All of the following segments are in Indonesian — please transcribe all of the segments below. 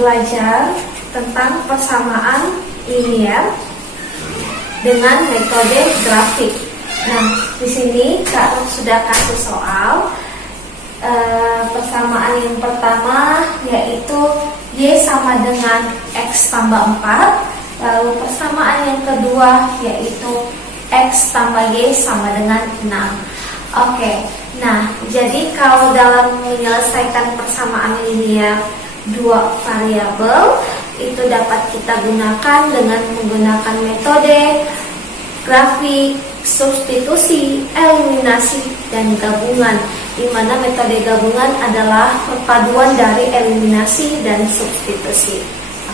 belajar tentang persamaan linear dengan metode grafik. Nah, di sini Kak sudah kasih soal persamaan yang pertama, yaitu Y sama dengan X tambah 4. Lalu persamaan yang kedua yaitu X tambah Y sama dengan 6. Oke, nah jadi kalau dalam menyelesaikan persamaan linear dua variabel, itu dapat kita gunakan dengan menggunakan metode grafik, substitusi, eliminasi, dan gabungan, di mana metode gabungan adalah perpaduan dari eliminasi dan substitusi.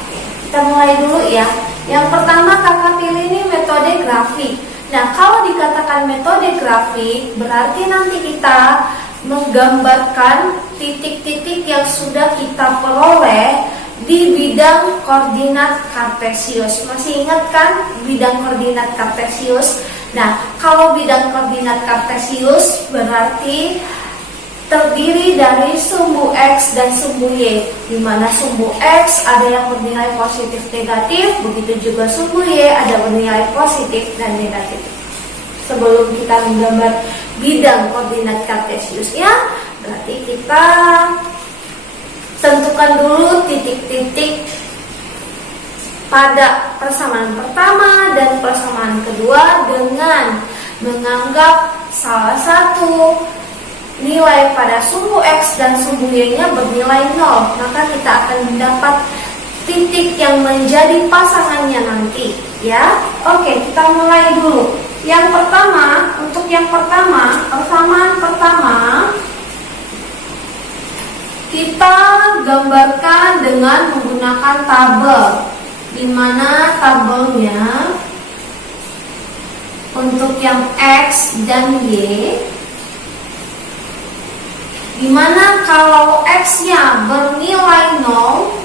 Oke, kita mulai dulu ya. Yang pertama kakak pilih ini metode grafik. Nah, kalau dikatakan metode grafik, berarti nanti kita menggambarkan titik-titik yang sudah kita peroleh di bidang koordinat kartesius. Masih ingat kan bidang koordinat kartesius? Nah, kalau bidang koordinat kartesius berarti terdiri dari sumbu X dan sumbu Y, di mana sumbu X ada yang bernilai positif negatif, begitu juga sumbu Y ada bernilai positif dan negatif. Sebelum kita menggambar bidang koordinat kartesiusnya, berarti kita tentukan dulu titik-titik pada persamaan pertama dan persamaan kedua dengan menganggap salah satu nilai pada sumbu X dan sumbu Y-nya bernilai 0, maka kita akan mendapat titik yang menjadi pasangannya nanti, ya. Oke, kita mulai dulu. Yang pertama, untuk yang pertama, persamaan pertama kita gambarkan dengan menggunakan tabel, di mana tabelnya untuk yang X dan Y, dimana kalau X-nya bernilai 0,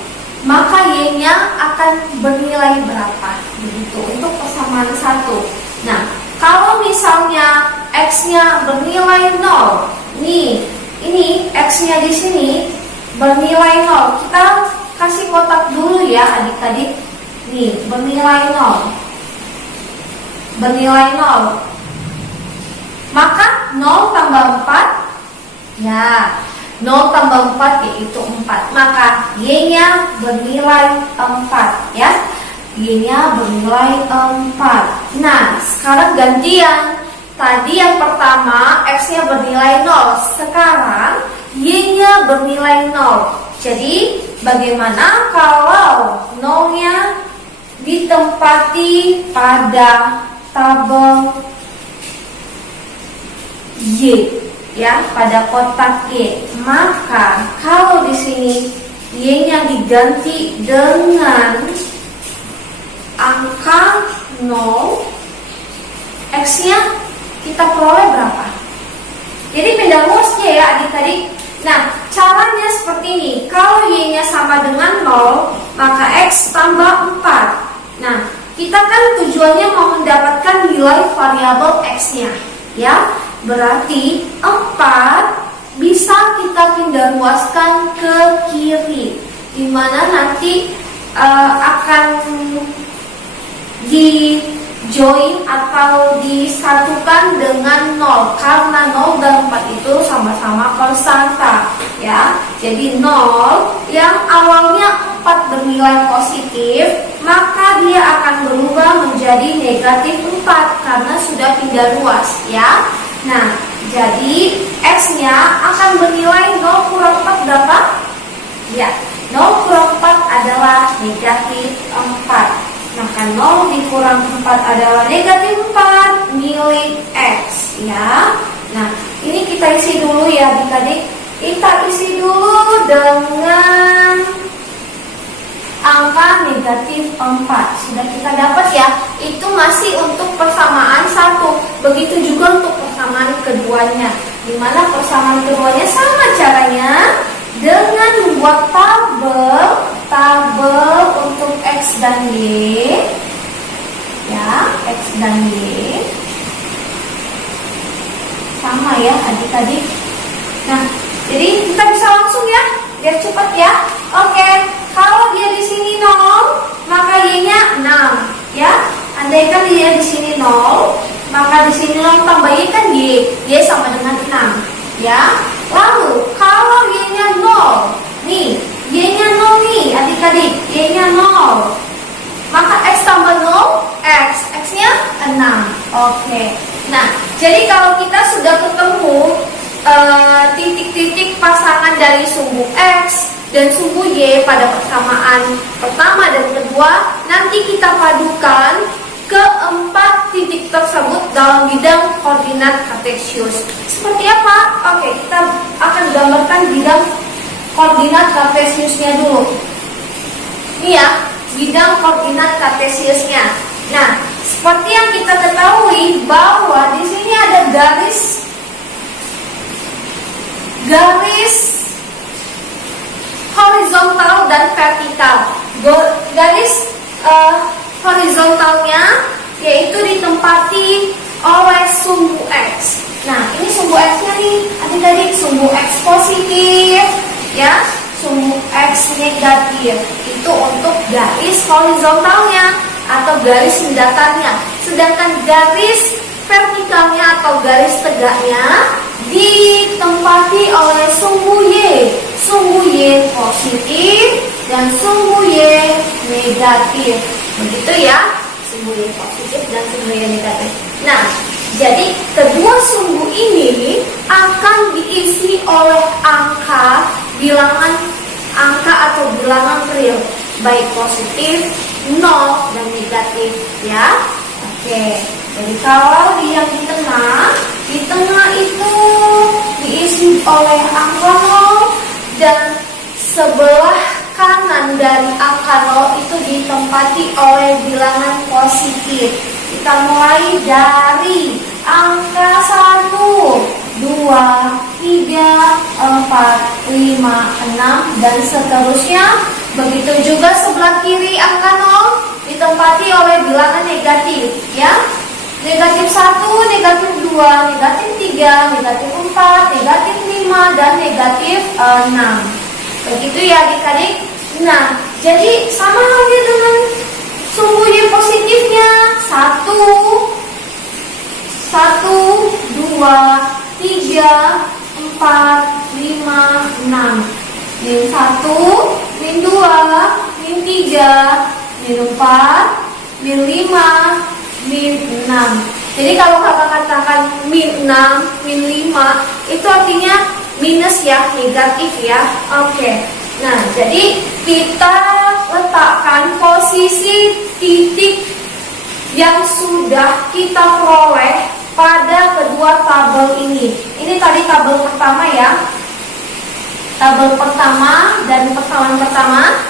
maka Y-nya akan bernilai berapa? Begitu untuk persamaan 1. Nah, kalau misalnya X-nya bernilai 0, ini X-nya di sini bernilai 0. Kita kasih kotak dulu ya adik-adik. Nih, bernilai 0. Bernilai 0. Maka 0 tambah 4, ya, 0 tambah 4 yaitu 4. Maka Y-nya bernilai 4 ya. Y-nya bernilai 4. Nah, sekarang gantian. Tadi yang pertama X-nya bernilai 0. Sekarang Y-nya bernilai 0. Jadi bagaimana kalau 0-nya ditempati pada tabel Y, ya, pada kotak Y? Maka kalau di sini Y-nya diganti dengan angka 0, X-nya kita peroleh berapa? Jadi beda rumusnya ya adik-adik. Nah, caranya seperti ini. Kalau Y-nya sama dengan 0, maka X tambah 4. Nah, kita kan tujuannya mau mendapatkan nilai variabel X-nya, ya. Berarti 4 bisa kita pindah ruaskan ke kiri, di mana nanti akan di join atau disatukan dengan 0, karena 0 dan 4 itu sama-sama konstanta, ya. Jadi 0 yang awalnya 4 bernilai positif, maka dia akan berubah menjadi negatif 4 karena sudah pindah ruas, ya. Nah, jadi X-nya akan bernilai 0 kurang 4 berapa? Ya, 0 kurang 4 adalah negatif 4. Maka 0 dikurang 4 adalah negatif 4 milik X, ya. Nah, ini kita isi dulu ya adik-adik. Kita isi dulu dengan angka negatif 4. Sudah kita dapat ya. Itu masih untuk persamaan 1. Begitu juga untuk persamaan keduanya. Dimana persamaan keduanya sama caranya, dengan membuat tabel untuk X dan Y, ya, X dan Y sama ya adik-adik. Nah, jadi kita bisa langsung ya, biar cepat ya. Oke, kalau dia di sini 0, maka Y-nya 6, ya. Andaikan dia di sini 0, maka di sini 0 tambah Y kan Y. Y sama dengan 6, ya. Lalu kalau Y-nya 0, nih, Y-nya 0 nih, adik-adik, Y-nya 0. Maka X tambah 0, X-nya 6. Oke. Nah, jadi kalau kita sudah ketemu titik-titik pasangan dari sumbu X dan sumbu Y pada persamaan pertama dan kedua, nanti kita padukan keempat titik tersebut dalam bidang koordinat kartesius. Seperti apa? Oke, kita akan gambarkan bidang koordinat kartesiusnya dulu. Ini ya, bidang koordinat kartesiusnya. Nah, seperti yang kita ketahui bahwa di sini ada garis horizontal dan vertikal. Garis horizontalnya yaitu ditempati oleh sumbu X. Nah, ini sumbu X-nya nih, adik-adik, sumbu X positif, ya, sumbu X negatif. Itu untuk garis horizontalnya atau garis mendatarnya. Sedangkan garis vertikalnya atau garis tegaknya ditempati oleh sumbu Y. Sumbu Y positif dan sumbu Y negatif. Begitu ya, sumbu Y positif dan sumbu Y negatif. Nah, jadi kedua sumbu ini akan diisi oleh angka, bilangan angka atau bilangan real, baik positif, 0 dan negatif, ya. Oke, jadi kalau yang di tengah itu diisi oleh angka 0 dan sebelah kanan dari angka 0 itu ditempati oleh bilangan positif. Kita mulai dari angka 1, 2, 3, 4, 5, 6 dan seterusnya. Begitu juga sebelah kiri angka 0 ditempati oleh bilangan negatif, ya. Negatif 1, negatif 2, negatif 3, negatif 4, negatif 5 dan negatif 6. Begitu ya adik-adik. Nah, jadi sama halnya dengan sumbu Y positifnya. 1, 2, 3, 4, 5, 6. Min 1, min 2, min 3, min 4, min 5, min 6. Jadi kalau kakak katakan min 6, min 5, itu artinya minus ya, negatif ya. Oke. Nah, jadi kita letakkan posisi titik yang sudah kita peroleh pada kedua tabel ini. Ini tadi tabel pertama ya. Tabel pertama dari persamaan pertama,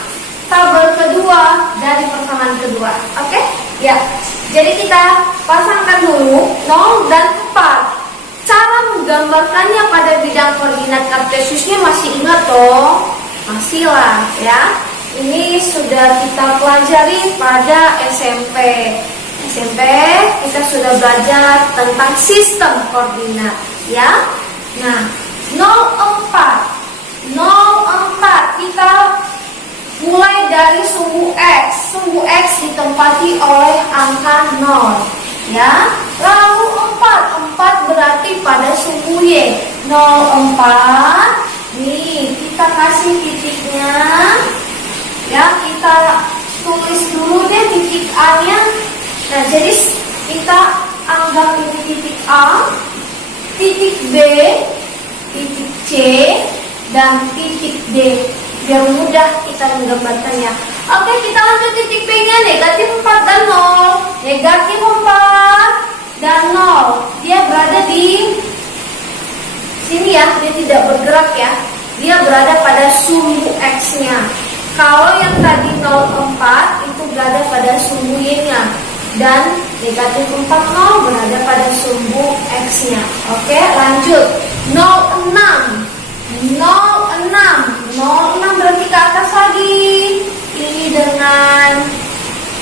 tabel kedua dari persamaan kedua. Oke? Ya. Jadi kita pasangkan dulu 0 dan 4. Cara menggambarkannya pada bidang koordinat kartesiusnya masih ingat toh? Masih lah ya. Ini sudah kita pelajari pada SMP. SMP kita sudah belajar tentang sistem koordinat ya. Nah, 04 kita mulai dari sumbu X. Sumbu X ditempati oleh angka 0 ya. Lalu 4 berarti pada sumbu Y. 04. Nih, kita kasih titiknya. Ya, kita tulis dulu deh titik A-nya. Nah, jadi kita anggap ini titik A, titik B, titik C, dan titik D. Biar mudah kita menggambarkannya. Oke, kita lanjut titik B-nya, negatif 4 dan 0. Negatif 4 dan 0. Dia berada di sini ya, dia tidak bergerak ya. Dia berada pada sumbu X-nya. Kalau yang tadi 04 itu berada pada sumbu Y-nya. Dan negatif 40 berada pada sumbu X-nya. Oke, lanjut. 06 berarti ke atas lagi. Ini dengan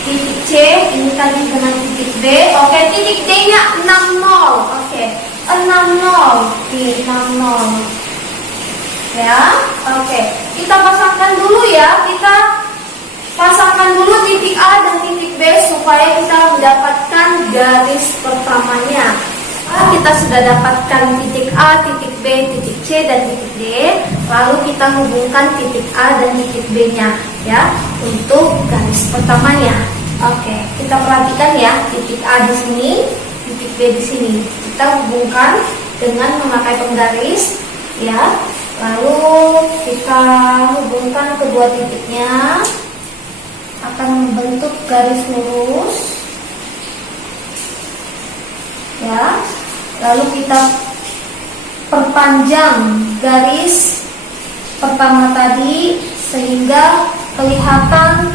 titik C, ini tadi dengan titik D. Oke, titik D-nya 60. Oke, 60. Di 60. Ya, oke. kita pasangkan dulu ya. Kita pasangkan dulu titik A dan titik B supaya kita mendapatkan garis pertamanya. Kita sudah dapatkan titik A, titik B, titik C, dan titik D. Lalu kita hubungkan titik A dan titik B-nya ya untuk garis pertamanya. Oke, kita perhatikan ya, titik A di sini, titik B di sini. Kita hubungkan dengan memakai penggaris ya. Lalu kita hubungkan kedua titiknya, akan membentuk garis lurus ya. Lalu kita perpanjang garis pertama tadi sehingga kelihatan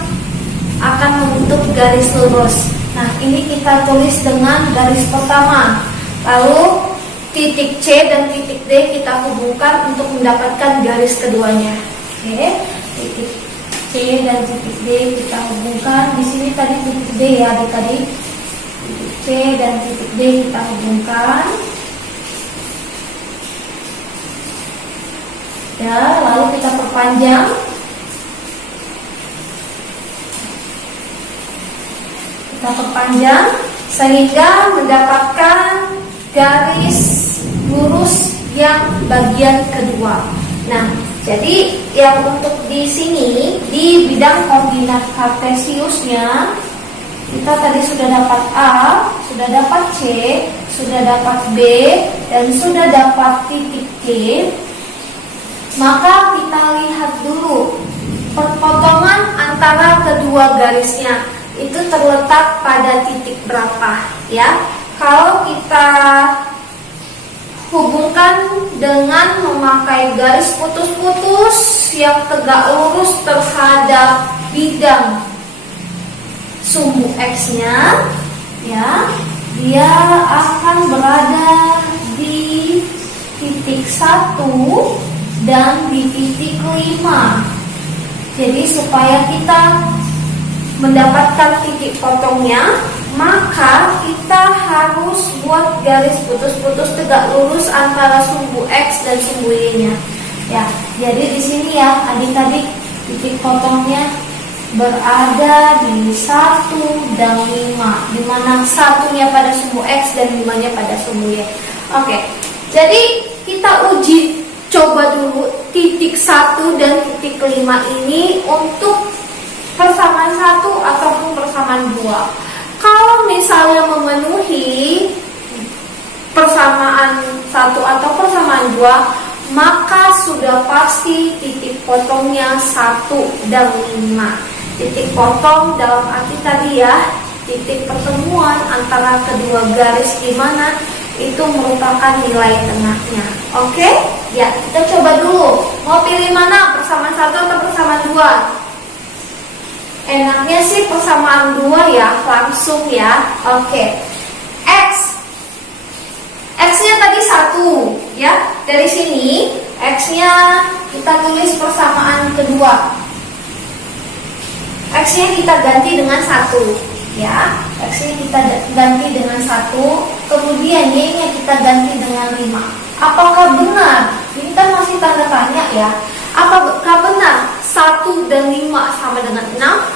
akan membentuk garis lurus. Nah, ini kita tulis dengan garis pertama. Lalu titik C dan titik D kita hubungkan untuk mendapatkan garis keduanya. Oke, titik C dan titik D kita hubungkan. Di sini tadi titik D ya, tadi titik C dan titik D kita hubungkan. Ya, lalu kita perpanjang. Kita perpanjang sehingga mendapatkan garis lurus yang bagian kedua. Nah, jadi yang untuk di sini di bidang koordinat kartesiusnya kita tadi sudah dapat A, sudah dapat C, sudah dapat B, dan sudah dapat titik D. Maka kita lihat dulu perpotongan antara kedua garisnya itu terletak pada titik berapa ya. Kalau kita hubungkan dengan memakai garis putus-putus yang tegak lurus terhadap bidang sumbu X-nya ya, dia akan berada di titik 1 dan di titik 5. Jadi supaya kita mendapatkan titik potongnya, maka kita harus buat garis putus-putus tegak lurus antara sumbu X dan sumbu Y-nya. Ya, jadi di sini ya adik-adik, titik potongnya berada di 1 dan 5, di mana satunya pada sumbu X dan 5-nya pada sumbu Y. Oke, jadi kita uji coba dulu titik 1 dan titik 5 ini untuk persamaan 1 ataupun persamaan 2. Kalau misalnya memenuhi persamaan 1 atau persamaan 2, maka sudah pasti titik potongnya 1 dan 5. Titik potong dalam arti tadi ya, titik pertemuan antara kedua garis di mana itu merupakan nilai tengahnya. Oke? Ya, kita coba dulu. Mau pilih mana? Persamaan 1 atau persamaan 2? Enaknya sih persamaan 2 ya, langsung ya. Oke. X-nya tadi 1 ya. Dari sini X-nya kita tulis persamaan kedua. X-nya kita ganti dengan 1 ya. X-nya kita ganti dengan 1, kemudian Y-nya kita ganti dengan 5. Apakah benar? Ini kan masih tanda tanya ya. Apakah benar 1 dan 5 sama dengan 6?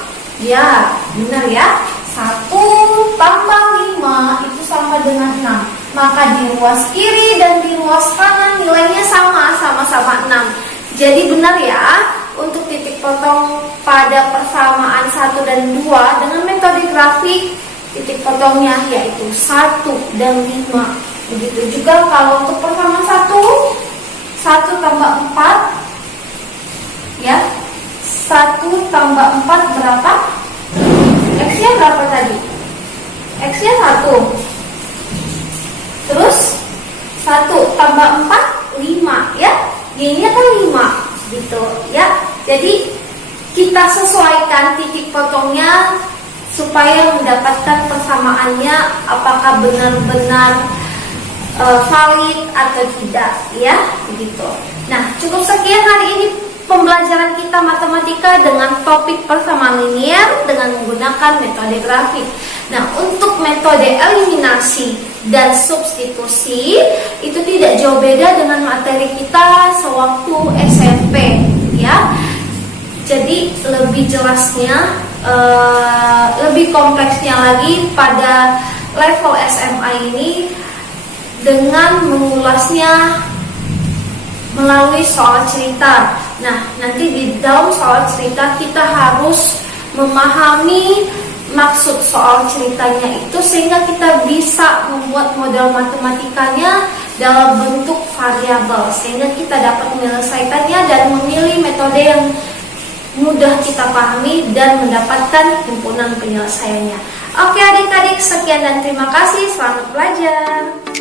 Ya, benar ya. 1 tambah 5 itu sama dengan 6. Maka di ruas kiri dan di ruas kanan nilainya sama-sama 6. Jadi benar ya, untuk titik potong pada persamaan 1 dan 2 dengan metode grafik, titik potongnya yaitu 1 dan 5. Begitu juga kalau untuk persamaan 1 tambah 4 ya. 1 tambah 4 berapa? X-nya berapa tadi? X-nya 1. Terus 1 tambah 4 5 ya. Y-nya kan 5 gitu ya. Jadi kita sesuaikan titik potongnya supaya mendapatkan persamaannya apakah benar-benar valid atau tidak ya, begitu. Nah, cukup sekian hari ini pembelajaran kita matematika dengan topik persamaan linear dengan menggunakan metode grafik. Nah, untuk metode eliminasi dan substitusi itu tidak jauh beda dengan materi kita sewaktu SMP ya. ya. Jadi lebih jelasnya, lebih kompleksnya lagi pada level SMA ini dengan mengulasnya melalui soal cerita. Nah, nanti di dalam soal cerita kita harus memahami maksud soal ceritanya itu sehingga kita bisa membuat model matematikanya dalam bentuk variabel sehingga kita dapat menyelesaikannya dan memilih metode yang mudah kita pahami dan mendapatkan himpunan penyelesaiannya. Oke adik-adik, sekian dan terima kasih. Selamat belajar.